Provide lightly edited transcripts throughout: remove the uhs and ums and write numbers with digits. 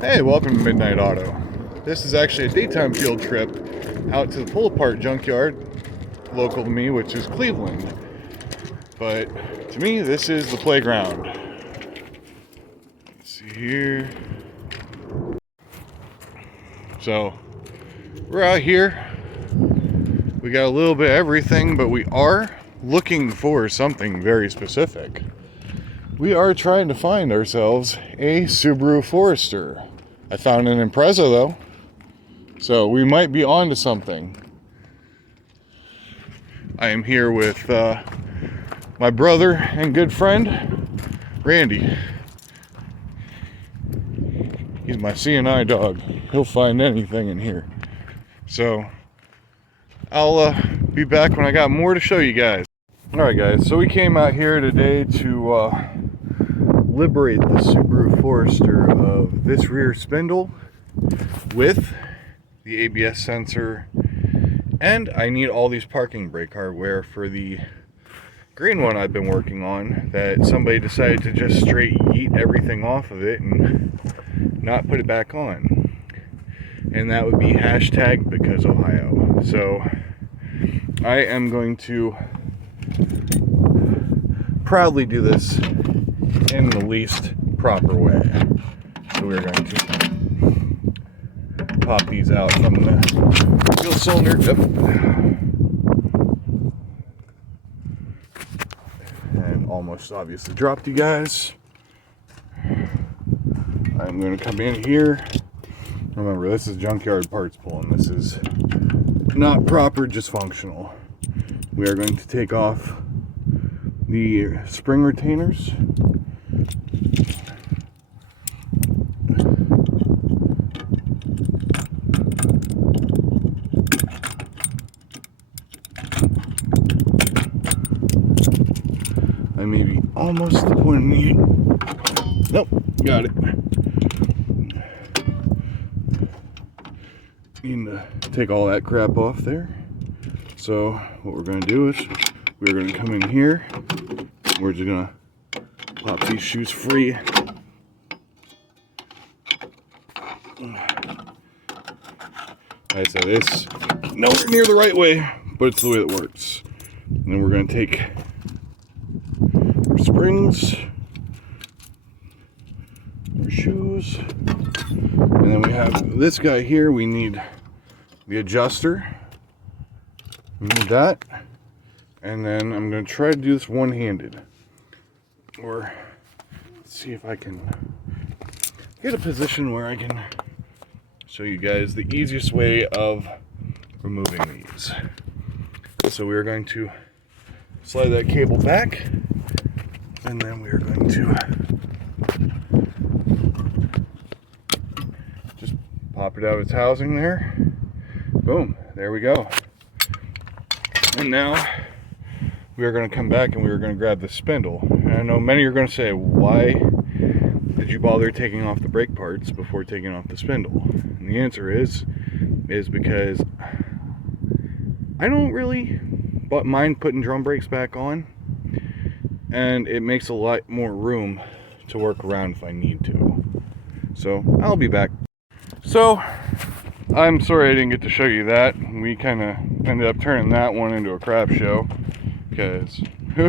Hey, welcome to Midnight Auto. This is actually a daytime field trip out to the pull-apart junkyard local to me, which is Cleveland. But to me, this is the playground. Let's see here. So, we're out here. We got a little bit of everything, but we are looking for something very specific. We are trying to find ourselves a Subaru Forester. I found an Impreza though, so we might be on to something. I am here with my brother and good friend, Randy. He's my CNI dog. He'll find anything in here. So, I'll be back when I got more to show you guys. Alright guys, so we came out here today to liberate the Subaru Forester of this rear spindle with the ABS sensor, and I need all these parking brake hardware for the green one I've been working on that somebody decided to just straight yeet everything off of it and not put it back on, and that would be hashtag because Ohio. So I am going to proudly do this in the least proper way. So we're going to pop these out from the fuel cylinder. Yep. And almost obviously dropped you guys. I'm going to come in here. Remember, this is junkyard parts pulling. This is not proper, just functional. We are going to take off the spring retainers. I may be almost at the point of need. Nope, got it. Need to take all that crap off there. So what we're going to do is we're going to come in here. We're just going to pop these shoes free. I said this nowhere near the right way, but it's the way that works. And then we're going to take our springs, our shoes, and then we have this guy here. We need the adjuster. We need that. And then I'm going to try to do this one-handed. Or let's see if I can get a position where I can show you guys the easiest way of removing these. So we are going to slide that cable back, and then we are going to just pop it out of its housing there. Boom, there we go. And now we are going to come back and we are going to grab the spindle. And I know many are going to say, why did you bother taking off the brake parts before taking off the spindle? And the answer is because I don't really mind putting drum brakes back on, and it makes a lot more room to work around if I need to. So I'll be back. So I'm sorry I didn't get to show you that. We kind of ended up turning that one into a crap show because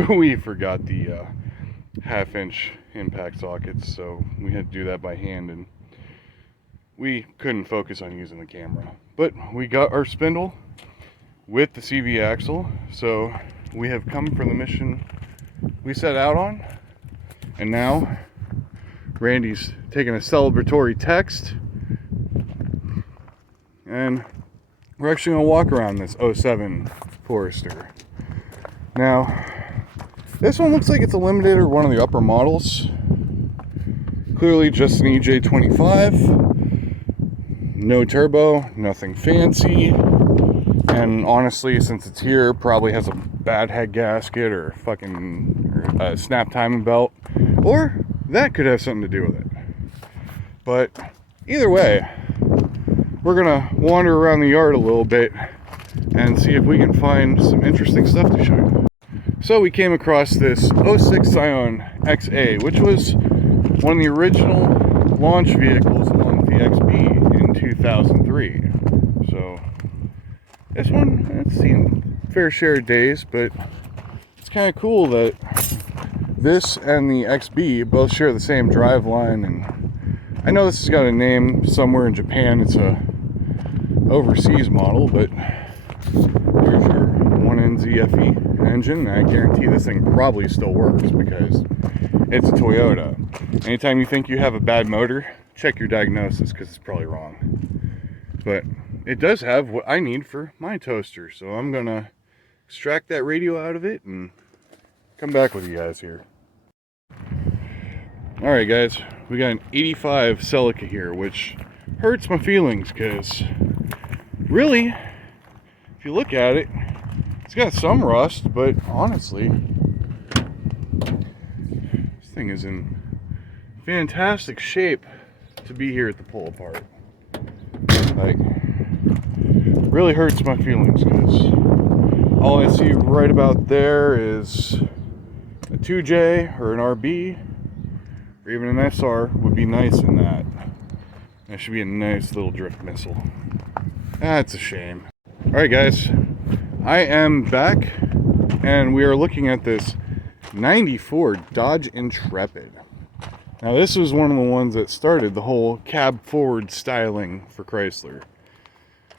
we forgot the half-inch impact sockets, so we had to do that by hand, and we couldn't focus on using the camera. But we got our spindle with the CV axle, so we have come for the mission we set out on. And now Randy's taking a celebratory text, and we're actually going to walk around this 07 Forester. Now, this one looks like it's a limited or one of the upper models. Clearly just an EJ25. No turbo, nothing fancy. And honestly, since it's here, probably has a bad head gasket or a snap timing belt. Or that could have something to do with it. But either way, we're gonna wander around the yard a little bit and see if we can find some interesting stuff to show you. So we came across this 06 Scion XA, which was one of the original launch vehicles the XB in 2003. So this one, it's seen fair share of days, but it's kind of cool that this and the XB both share the same drive line. And I know this has got a name somewhere in Japan. It's a overseas model, but there's your 1NZFE engine. I guarantee this thing probably still works because it's a Toyota. Anytime you think you have a bad motor, check your diagnosis because it's probably wrong. But it does have what I need for my toaster, so I'm gonna extract that radio out of it and come back with you guys here. Alright guys, we got an 85 Celica here, which hurts my feelings because really, if you look at it, it's got some rust, but honestly, this thing is in fantastic shape to be here at the pull apart. Like, really hurts my feelings because all I see right about there is a 2J or an RB or even an SR would be nice in that. That should be a nice little drift missile. That's a shame. Alright guys, I am back and we are looking at this 94 Dodge Intrepid. Now this was one of the ones that started the whole cab forward styling for Chrysler.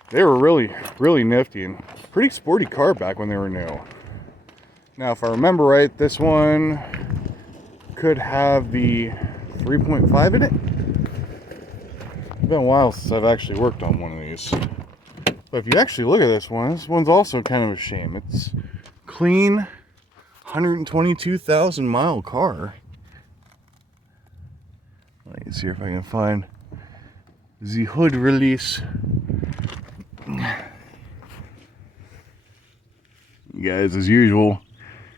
They were really nifty and pretty sporty car back when they were new. Now if I remember right, this one could have the 3.5 in it. It's been a while since I've actually worked on one of these. But if you actually look at this one's also kind of a shame. It's clean, 122,000 mile car. Let me see if I can find the hood release. You guys, as usual,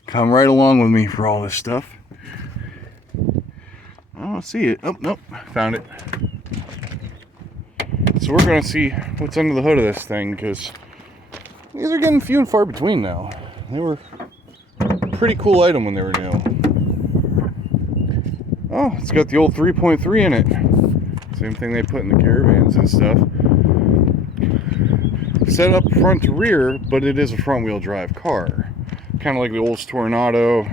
come right along with me for all this stuff. I don't see it. Oh, nope, found it. So we're going to see what's under the hood of this thing, because these are getting few and far between now. They were a pretty cool item when they were new. Oh, it's got the old 3.3 in it. Same thing they put in the Caravans and stuff. Set up front to rear, but it is a front-wheel drive car. Kind of like the Olds Tornado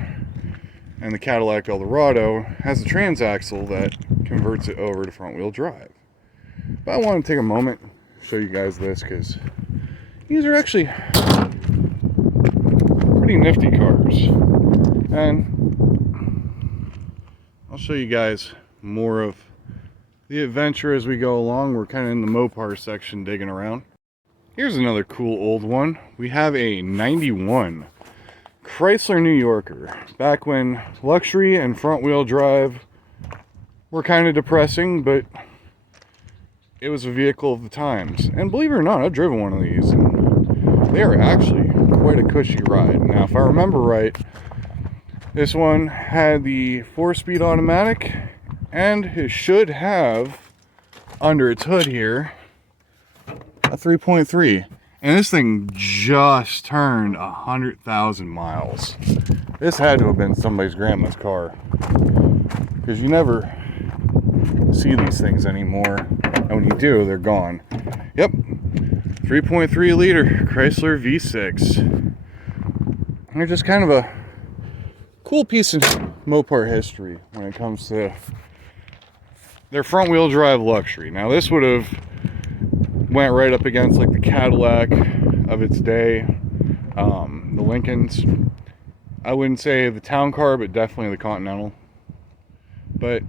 and the Cadillac Eldorado has a transaxle that converts it over to front-wheel drive. But I want to take a moment to show you guys this because these are actually pretty nifty cars. And I'll show you guys more of the adventure as we go along. We're kind of in the Mopar section digging around. Here's another cool old one. We have a 91 Chrysler New Yorker. Back when luxury and front-wheel drive were kind of depressing, but it was a vehicle of the times. And believe it or not, I've driven one of these, and they are actually quite a cushy ride. Now, if I remember right, this one had the 4-speed automatic, and it should have, under its hood here, a 3.3. And this thing just turned 100,000 miles. This had to have been somebody's grandma's car, because you never see these things anymore. And when you do, they're gone. Yep, 3.3 liter Chrysler V6. And they're just kind of a cool piece of Mopar history when it comes to their front-wheel drive luxury. Now this would have went right up against like the Cadillac of its day, the Lincolns. I wouldn't say the town car, but definitely the Continental. But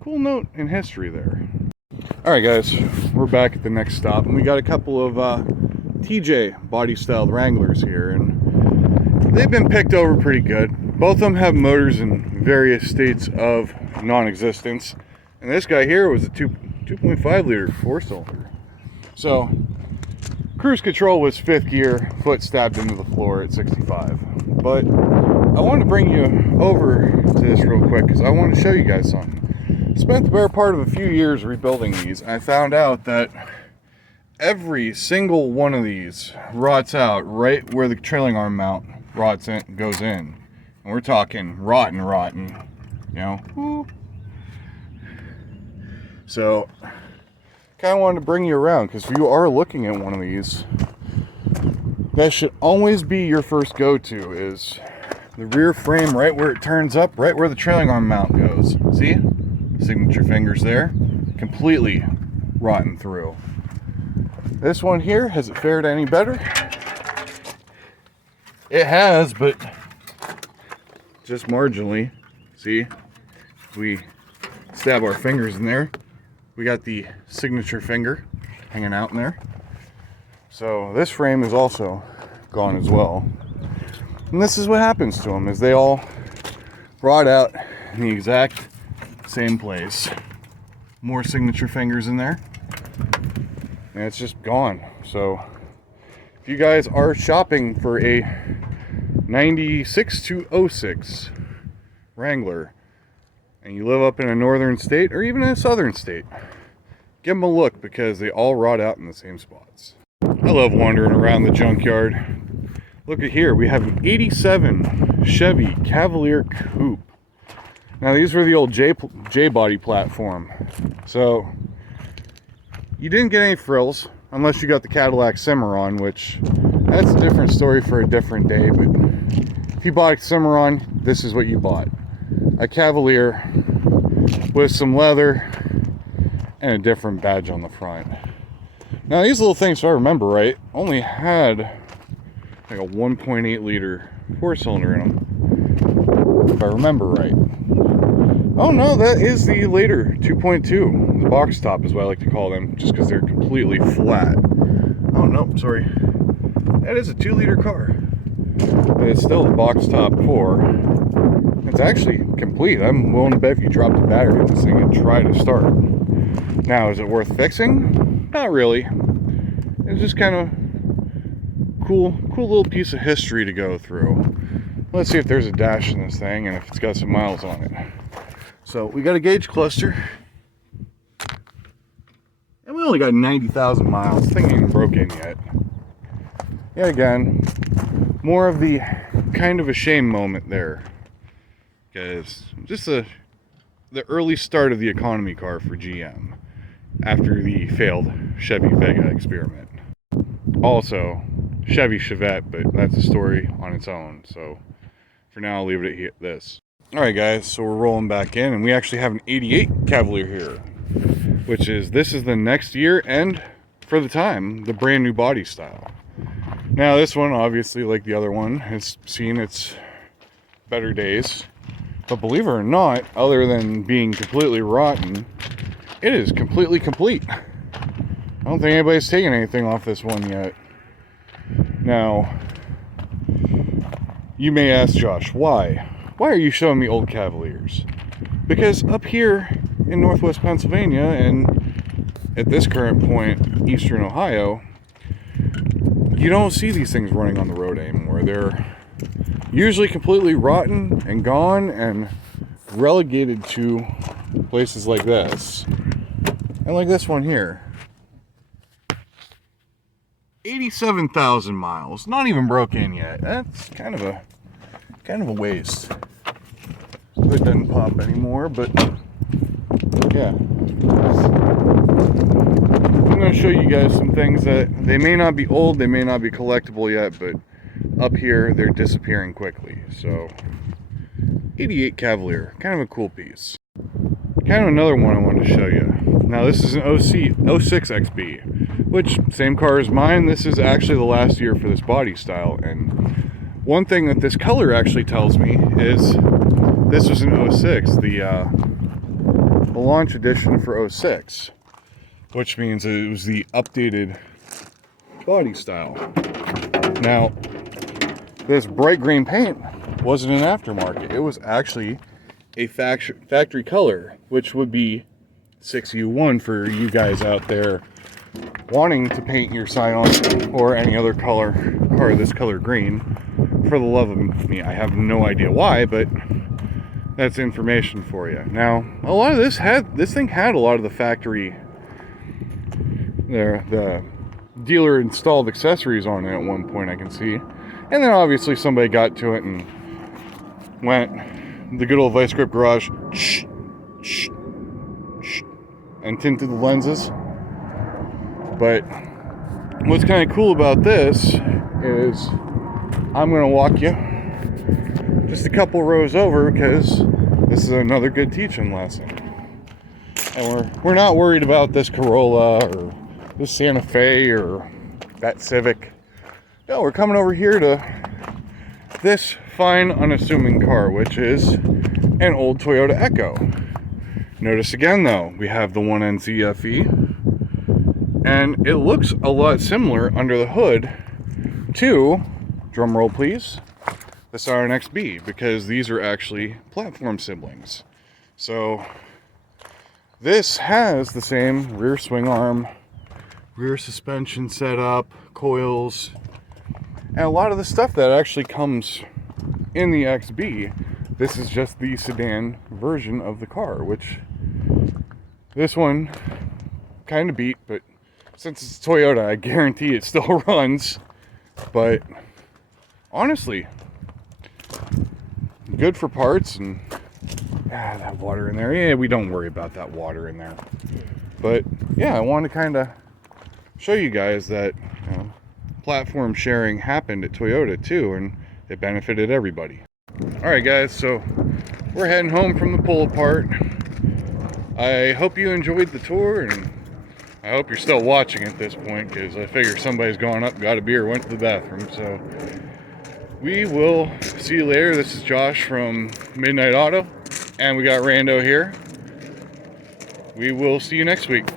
cool note in history there. Alright guys, we're back at the next stop, and we got a couple of TJ body styled Wranglers here, and they've been picked over pretty good. Both of them have motors in various states of non-existence, and this guy here was a 2.5 liter 4-cylinder. So cruise control was 5th gear, foot stabbed into the floor at 65. But I wanted to bring you over to this real quick because I want to show you guys something. Spent the better part of a few years rebuilding these, and I found out that every single one of these rots out right where the trailing arm mount goes in. And we're talking rotten, you know. So kind of wanted to bring you around, because if you are looking at one of these, that should always be your first go-to, is the rear frame right where it turns up, right where the trailing arm mount goes. See? Signature fingers there. Completely rotten through. This one here, has it fared any better? It has, but just marginally. See? If we stab our fingers in there, we got the signature finger hanging out in there. So this frame is also gone as well. And this is what happens to them, is they all rot out in the exact same place. More signature fingers in there. And it's just gone. So if you guys are shopping for a 96 to 06 Wrangler, and you live up in a northern state or even a southern state, give them a look, because they all rot out in the same spots. I love wandering around the junkyard. Look at here, we have an 87 Chevy Cavalier Coupe. Now these were the old J-body platform. So you didn't get any frills, unless you got the Cadillac Cimarron, which that's a different story for a different day. But if you bought a Cimarron, this is what you bought. A Cavalier with some leather and a different badge on the front. Now these little things, if I remember right, only had like a 1.8 liter 4-cylinder in them, if I remember right. Oh no, that is the later 2.2. The box top is what I like to call them, just because they're completely flat. Oh no, sorry. That is a 2-liter car. But it's still the box top 4. It's actually complete. I'm willing to bet if you dropped a battery in this thing and try to start. Now, is it worth fixing? Not really. It's just kind of cool little piece of history to go through. Let's see if there's a dash in this thing and if it's got some miles on it. So we got a gauge cluster, and we only got 90,000 miles. This thing ain't even broke in yet. Yet again, more of the kind of a shame moment there, because just the early start of the economy car for GM after the failed Chevy Vega experiment. Also, Chevy Chevette, but that's a story on its own. So for now, I'll leave it at this. Alright guys, so we're rolling back in, and we actually have an 88 Cavalier here, which is, this is the next year, and for the time, the brand new body style. Now this one, obviously, like the other one, has seen its better days, but believe it or not, other than being completely rotten, it is completely complete. I don't think anybody's taken anything off this one yet. Now, you may ask, Josh, why? Why are you showing me old Cavaliers? Because up here in northwest Pennsylvania, and at this current point, eastern Ohio, you don't see these things running on the road anymore. They're usually completely rotten and gone and relegated to places like this. And like this one here. 87,000 miles. Not even broke in yet. That's kind of a waste. It doesn't pop anymore, but yeah. I'm going to show you guys some things that they may not be old, they may not be collectible yet, but up here they're disappearing quickly. So 88 Cavalier, kind of a cool piece. Kind of another one I wanted to show you. Now this is an 06 XB, which same car as mine. This is actually the last year for this body style, and one thing that this color actually tells me is this was an 06, the launch edition for 06, which means it was the updated body style. Now, this bright green paint wasn't an aftermarket. It was actually a factory color, which would be 6U1 for you guys out there wanting to paint your Scion or any other car this color green. For the love of me, I have no idea why, but that's information for you. Now, a lot of this thing had a lot of the factory there, the dealer installed accessories on it at one point, I can see. And then obviously somebody got to it and went the good old Vice Grip Garage and tinted the lenses. But what's kind of cool about this is I'm going to walk you just a couple rows over, because this is another good teaching lesson. And we're not worried about this Corolla or this Santa Fe or that Civic. No, we're coming over here to this fine, unassuming car, which is an old Toyota Echo. Notice again, though, we have the 1NZ FE, and it looks a lot similar under the hood to, drum roll please, the Saturn XB, because these are actually platform siblings. So this has the same rear swing arm, rear suspension setup, coils, and a lot of the stuff that actually comes in the XB. This is just the sedan version of the car, which this one kind of beat, but since it's Toyota, I guarantee it still runs. But honestly, good for parts. And that water in there, yeah, we don't worry about that water in there. But yeah, I want to kind of show you guys that, you know, platform sharing happened at Toyota too, and it benefited everybody. Alright guys, so we're heading home from the pull apart. I hope you enjoyed the tour, and I hope you're still watching at this point, because I figure somebody's gone up, got a beer, went to the bathroom. So we will see you later. This is Josh from Midnight Auto, and we got Rando here. We will see you next week.